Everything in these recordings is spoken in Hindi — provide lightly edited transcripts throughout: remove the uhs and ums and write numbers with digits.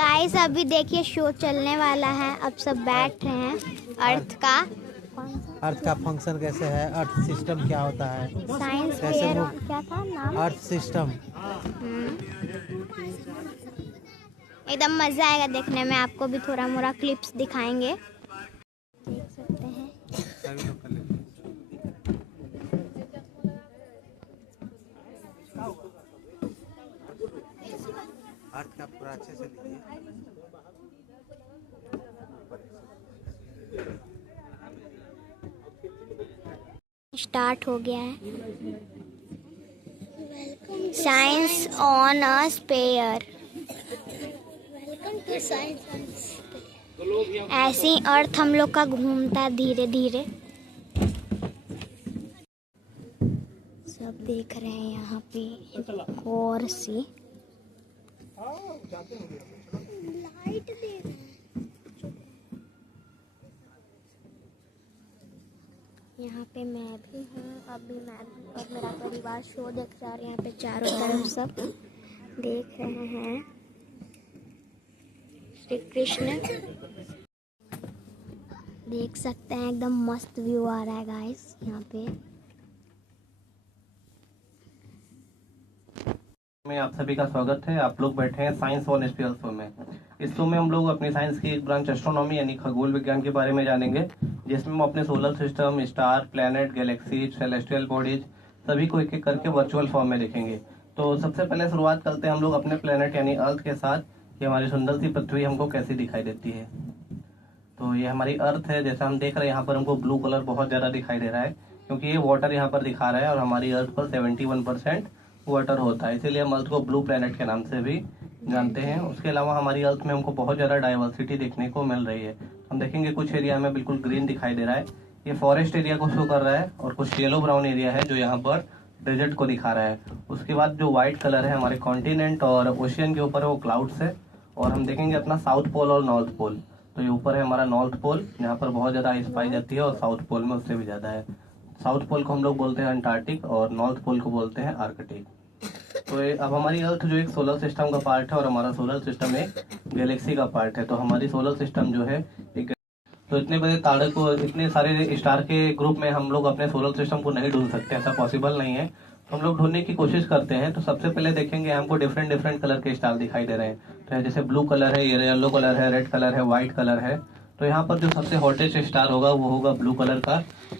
गाइस अभी देखिए शो चलने वाला है। अब सब बैठ रहे हैं। अर्थ का फंक्शन कैसे है, अर्थ सिस्टम क्या होता है, साइंस कैसे फेयर वो क्या था नाम? Earth system. एकदम मजा आएगा देखने में। आपको भी थोड़ा मोड़ा क्लिप्स दिखाएंगे, देख सकते हैं। अर्थ का पूरा अच्छे से लीजिए। स्टार्ट हो गया है। Science on a sphere. ऐसे ही अर्थ हम लोग का घूमता धीरे धीरे। सब देख रहे हैं यहाँ पे गौर से। लाइट दे रहे हैं। यहाँ पे मैं भी हूँ। अभी मैं और मेरा परिवार शो देख रहा है। यहाँ पे चारों तरफ सब देख रहे हैं। श्री कृष्ण देख सकते हैं, एकदम मस्त व्यू आ रहा है गाइस यहाँ पे। में आप सभी का स्वागत है। आप लोग बैठे हैं साइंस ऑन स्पेयर शो में। इस शो में हम लोग अपनी साइंस की एक ब्रांच एस्ट्रोनॉमी यानी खगोल विज्ञान के बारे में जानेंगे, जिसमें हम अपने solar system, star, planet, Galaxy, celestial bodies सभी को एक एक करके वर्चुअल फॉर्म में देखेंगे। तो सबसे पहले शुरुआत करते हैं हम लोग अपने प्लैनेट यानी अर्थ के साथ कि हमारी सुंदर सी पृथ्वी हमको कैसी दिखाई देती है। तो ये हमारी अर्थ है। जैसा हम देख रहे हैं यहाँ पर हमको ब्लू कलर बहुत ज्यादा दिखाई दे रहा है, क्योंकि ये वाटर यहाँ पर दिखा रहा है और हमारी अर्थ पर 71% वाटर होता है, इसीलिए हम अर्थ को ब्लू प्लेनेट के नाम से भी जानते हैं। उसके अलावा हमारी अर्थ में हमको बहुत ज्यादा डाइवर्सिटी देखने को मिल रही है। हम देखेंगे कुछ एरिया में बिल्कुल ग्रीन दिखाई दे रहा है, ये फॉरेस्ट एरिया को शो कर रहा है, और कुछ येलो ब्राउन एरिया है जो यहाँ पर डेजर्ट को दिखा रहा है। उसके बाद जो व्हाइट कलर है हमारे कॉन्टिनेंट और ओशियन के ऊपर है, वो क्लाउड्स है। और हम देखेंगे अपना साउथ पोल और नॉर्थ पोल। तो ये ऊपर है हमारा नॉर्थ पोल, यहाँ पर बहुत ज्यादा आइस पाई जाती है, और साउथ पोल में उससे भी ज्यादा है। साउथ पोल को हम लोग बोलते हैं अंटार्कटिक और नॉर्थ पोल को बोलते हैं आर्कटिक। तो अब हमारी अर्थ जो एक सोलर सिस्टम का पार्ट है और हमारा सोलर सिस्टम एक गैलेक्सी का पार्ट है। तो हमारी सोलर सिस्टम जो है एक, तो इतने बड़े तारे को, इतने सारे स्टार के ग्रुप में हम लोग अपने सोलर सिस्टम को नहीं ढूंढ सकते, ऐसा पॉसिबल नहीं है। तो हम लोग ढूंढने की कोशिश करते हैं। तो सबसे पहले देखेंगे हमको डिफरेंट डिफरेंट कलर के स्टार दिखाई दे रहे हैं। तो जैसे ब्लू कलर है, येलो कलर है, रेड कलर है, व्हाइट कलर है। तो यहाँ पर जो सबसे हॉटेस्ट स्टार होगा वो होगा ब्लू कलर का,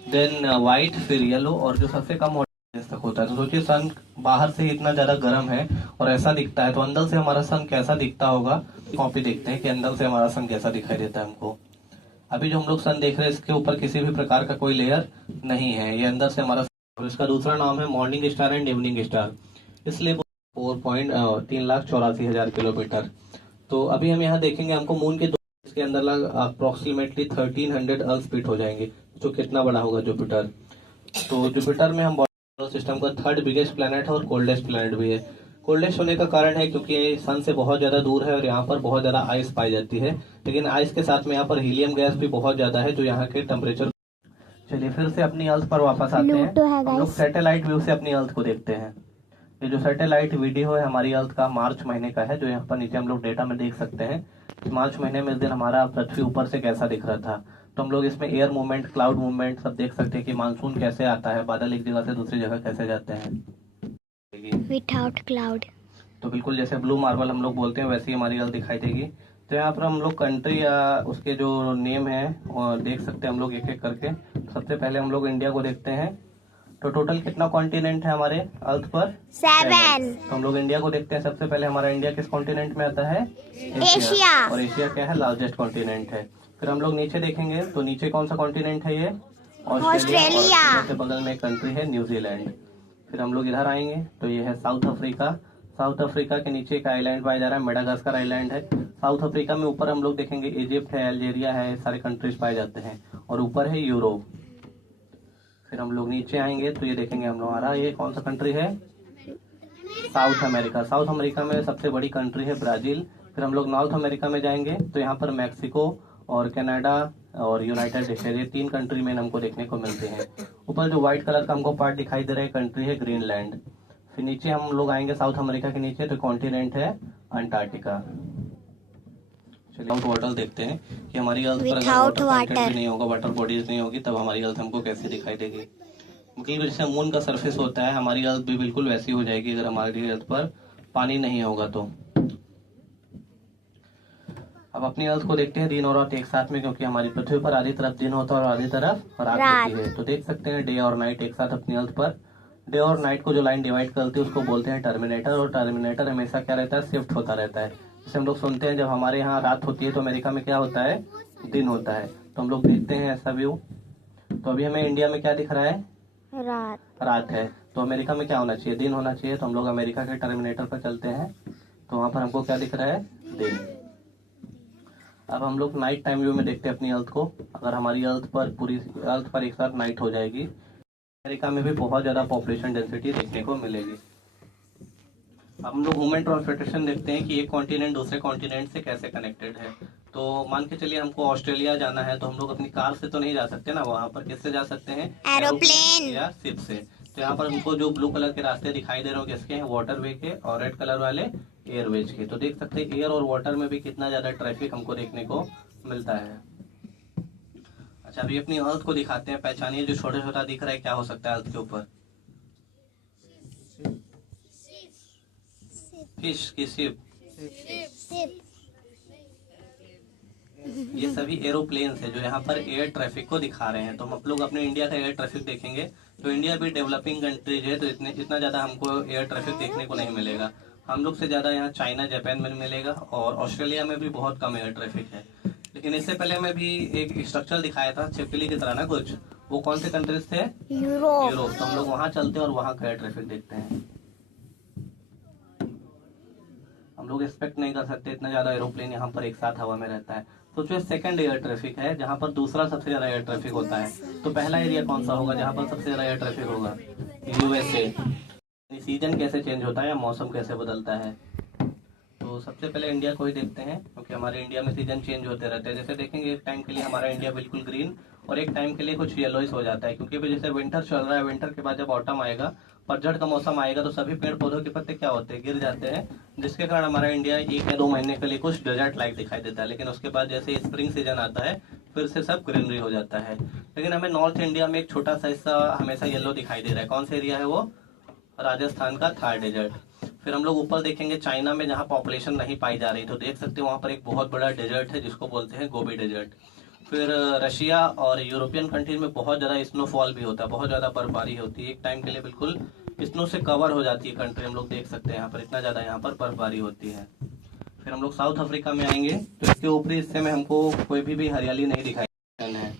देन व्हाइट, फिर येलो, और जो सबसे कम तक होता है। तो सोचिए सन बाहर से इतना ज्यादा गर्म है और ऐसा दिखता है, तो अंदर से हमारा सन कैसा दिखता होगा। कॉपी देखते हैं कि अंदर से हमारा सन कैसा दिखाई देता है हमको। अभी जो हम लोग सन देख रहे हैं इसके ऊपर किसी भी प्रकार का कोई लेयर नहीं है, ये अंदर से हमारा। और इसका दूसरा नाम है morning star and evening star, इसलिए 4,384,000 किलोमीटर। तो अभी हम यहाँ देखेंगे हमको मून के इसके अंदर अप्रोक्सीमेटली 1300 अर्थ फीट हो जाएंगे, जो कितना बड़ा होगा जुपिटर। तो जुपिटर में हम सिस्टम का थर्ड बिगेस्ट प्लैनेट है और कोल्डेस्ट प्लैनेट भी है। कोल्डेस्ट होने का कारण है क्योंकि सन से बहुत ज्यादा दूर है और यहाँ पर बहुत ज्यादा आइस पाई जाती है, लेकिन आइस के साथ में यहाँ पर हीलियम गैस भी बहुत ज्यादा है जो यहाँ के टेम्परेचर। चलिए फिर से अपनी अर्थ पर वापस आते हैं। हम लोग सैटेलाइट व्यू से अपनी अर्थ को देखते हैं। ये जो सैटेलाइट वीडियो है हमारी अर्थ का मार्च महीने का है, जो यहाँ पर नीचे हम लोग डेटा में देख सकते हैं। मार्च महीने में इस दिन हमारा पृथ्वी ऊपर से कैसा दिख रहा था। तो हम लोग इसमें एयर मूवमेंट, क्लाउड मूवमेंट सब देख सकते हैं कि मानसून कैसे आता है, बादल एक जगह से दूसरी जगह कैसे जाते हैं विदाउट क्लाउड। तो बिल्कुल जैसे ब्लू मार्बल हम लोग बोलते हैं वैसे ही हमारी अर्थ दिखाई देगी। तो यहाँ पर हम लोग कंट्री या उसके जो नेम है और देख सकते हैं हम लोग एक एक करके। सबसे पहले हम लोग इंडिया को देखते हैं। तो टोटल कितना कॉन्टिनेंट है हमारे अर्थ पर? 7। तो हम लोग इंडिया को देखते हैं। सबसे पहले हमारा इंडिया किस कॉन्टिनेंट में आता है? एशिया। और एशिया क्या है? लार्जेस्ट कॉन्टिनेंट है। फिर हम लोग नीचे देखेंगे तो नीचे कौन सा कॉन्टिनेंट है? ये ऑस्ट्रेलिया। के बगल में एक कंट्री है न्यूजीलैंड। फिर हम लोग इधर आएंगे तो ये है साउथ अफ्रीका। साउथ अफ्रीका के नीचे एक आइलैंड पाया जा रहा है, मेडागास्कर आइलैंड है। साउथ अफ्रीका में ऊपर हम लोग देखेंगे इजिप्ट है, अल्जीरिया है, सारे कंट्रीज पाए जाते हैं, और ऊपर है यूरोप। फिर हम लोग नीचे आएंगे तो ये देखेंगे हम लोग हमारा ये कौन सा कंट्री है? South America. साउथ अमेरिका में सबसे बड़ी कंट्री है ब्राजील। फिर हम लोग नॉर्थ अमेरिका में जाएंगे तो यहाँ पर मैक्सिको और कनाडा और यूनाइटेड स्टेट, ये 3 कंट्री में हमको देखने को मिलते हैं। ऊपर जो व्हाइट कलर का हमको पार्ट दिखाई दे रहा है कंट्री है ग्रीनलैंड। फिर नीचे हम लोग आएंगे साउथ अमेरिका के नीचे तो कॉन्टिनेंट है अंटार्कटिका। चलिए हम वाटर देखते हैं कि हमारी अर्थ पर अगर Without वाटर कंटेंट water. भी नहीं होगा, वाटर बॉडीज नहीं होगी, तब हमारी अर्थ हमको कैसी दिखाई देगी। बिल्कुल जैसे मून का सरफेस होता है, हमारी अर्थ भी बिल्कुल वैसी हो जाएगी अगर हमारी अर्थ पर पानी नहीं होगा तो। अब अपनी अर्थ को देखते हैं दिन और रात एक साथ में, क्योंकि हमारी पृथ्वी पर आधी तरफ दिन होता है और आधी तरफ रात होती है। तो देख सकते हैं डे और नाइट एक साथ अपनी अर्थ पर। डे और नाइट को जो लाइन डिवाइड करती है उसको बोलते हैं टर्मिनेटर, और टर्मिनेटर हमेशा क्या रहता है, शिफ्ट होता रहता है। जैसे हम लोग सुनते हैं जब हमारे यहाँ रात होती है तो अमेरिका में क्या होता है, दिन होता है। तो हम लोग देखते हैं ऐसा व्यू। तो अभी हमें इंडिया में क्या दिख रहा है, रात है। तो अमेरिका में क्या होना चाहिए, दिन होना चाहिए। तो हम लोग अमेरिका के टर्मिनेटर पर चलते हैं, तो वहां पर हमको क्या दिख रहा है, दिन। अब हम लोग नाइट टाइम व्यू में देखते हैं अपनी अर्थ को। अगर हमारी अर्थ पर पूरी अर्थ पर एक साथ नाइट हो जाएगी, अमेरिका में भी बहुत ज्यादा पॉपुलेशन डेंसिटी देखने को मिलेगी। अब हम लोग ह्यूमन ट्रांसपोर्टेशन देखते हैं कि एक कॉन्टिनेंट दूसरे कॉन्टिनेंट से कैसे कनेक्टेड है। तो मान के चलिए हमको ऑस्ट्रेलिया जाना है, तो हम लोग अपनी कार से तो नहीं जा सकते ना, वहां पर किससे जा सकते हैं, एरोप्लेन या शिप से। तो यहाँ पर हमको जो ब्लू कलर के रास्ते दिखाई दे रहे हो किसके हैं, वाटरवे के, और रेड कलर वाले एयरवेज के। तो देख सकते हैं एयर और वाटर में भी कितना ज्यादा ट्रैफिक हमको देखने को मिलता है। अच्छा, अभी अपनी अर्थ को दिखाते हैं, पहचानिए जो छोटा छोटा दिख रहा है क्या हो सकता है अर्थ के ऊपर। फिश की शिप, ये सभी एरोप्लेन है जो यहाँ पर एयर ट्रैफिक को दिखा रहे हैं। तो हम लोग अपने इंडिया का एयर ट्रैफिक देखेंगे तो इंडिया भी डेवलपिंग कंट्रीज है, तो इतना ज्यादा हमको एयर ट्रैफिक देखने को नहीं मिलेगा। हम लोग से ज्यादा यहाँ चाइना जापान में मिलेगा, और ऑस्ट्रेलिया में भी बहुत कम एयर ट्रैफिक है। लेकिन इससे पहले मैं भी एक स्ट्रक्चर दिखाया था छिपकली की तरह ना कुछ, वो कौन से कंट्रीज थे, यूरोप। तो हम लोग वहाँ चलते हैं और वहाँ का एयर ट्रैफिक देखते हैं। हम लोग एक्सपेक्ट नहीं कर सकते इतना ज्यादा एरोप्लेन यहाँ पर एक साथ हवा में रहता है। तो जो सेकंड एयर ट्रैफिक है, जहाँ पर दूसरा सबसे ज्यादा एयर ट्रैफिक होता है, तो पहला एरिया कौन सा होगा जहाँ पर सबसे ज्यादा एयर ट्रैफिक होगा, यूएसए। सीजन कैसे चेंज होता है या मौसम कैसे बदलता है, तो सबसे पहले इंडिया को ही देखते हैं, क्योंकि हमारे इंडिया में सीजन चेंज होते रहते हैं। जैसे देखेंगे एक टाइम के लिए हमारा इंडिया बिल्कुल ग्रीन, और एक टाइम के लिए कुछ येलोइश हो जाता है, क्योंकि अभी जैसे विंटर चल रहा है, विंटर के बाद जब ऑटम आएगा, पतझड़ का मौसम आएगा, तो सभी पेड़ पौधों के पत्ते क्या होते हैं, गिर जाते हैं, जिसके कारण हमारा इंडिया 1 या 2 महीने के लिए कुछ डेजर्ट लाइक दिखाई देता है। लेकिन उसके बाद जैसे स्प्रिंग सीजन आता है फिर से सब ग्रीनरी हो जाता है। लेकिन हमें नॉर्थ इंडिया में एक छोटा सा हिस्सा हमेशा येलो दिखाई दे रहा है। कौन सा एरिया है वो, राजस्थान का थार डेजर्ट। फिर हम लोग ऊपर देखेंगे चाइना में, जहाँ पॉपुलेशन नहीं पाई जा रही, तो देख सकते हैं वहाँ पर एक बहुत बड़ा डेजर्ट है जिसको बोलते हैं गोबी डेजर्ट। फिर रशिया और यूरोपियन कंट्री में बहुत ज्यादा स्नोफॉल भी होता है, बहुत ज्यादा बर्फबारी होती है, एक टाइम के लिए बिल्कुल स्नो से कवर हो जाती है कंट्री। हम लोग देख सकते हैं यहाँ पर इतना ज्यादा यहाँ पर बर्फबारी होती है। फिर हम लोग साउथ अफ्रीका में आएंगे, तो इसके ऊपरी हिस्से में हमको कोई भी हरियाली नहीं दिखाई है।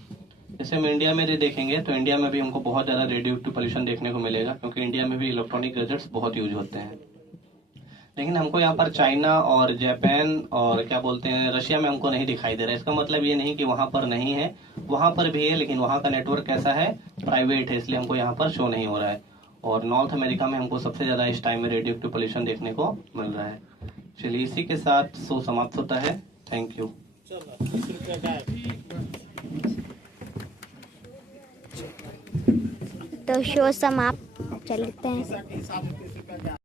जैसे हम इंडिया में देखेंगे तो इंडिया में भी हमको बहुत ज्यादा रेडियो एक्टिव पोल्यूशन देखने को मिलेगा, क्योंकि इंडिया में भी इलेक्ट्रॉनिक गैजेट्स बहुत यूज होते हैं। लेकिन हमको यहाँ पर चाइना और जापान और क्या बोलते हैं रशिया में हमको नहीं दिखाई दे रहा है। इसका मतलब ये नहीं कि वहां पर नहीं है, वहां पर भी है, लेकिन वहां का नेटवर्क कैसा है, प्राइवेट है, इसलिए हमको यहाँ पर शो नहीं हो रहा है। और नॉर्थ अमेरिका में हमको सबसे ज्यादा इस टाइम में रेडियो एक्टिव पोल्यूशन देखने को मिल रहा है। चलिए इसी के साथ शो समाप्त होता है। Thank you. तो शो समाप्त, चलते हैं।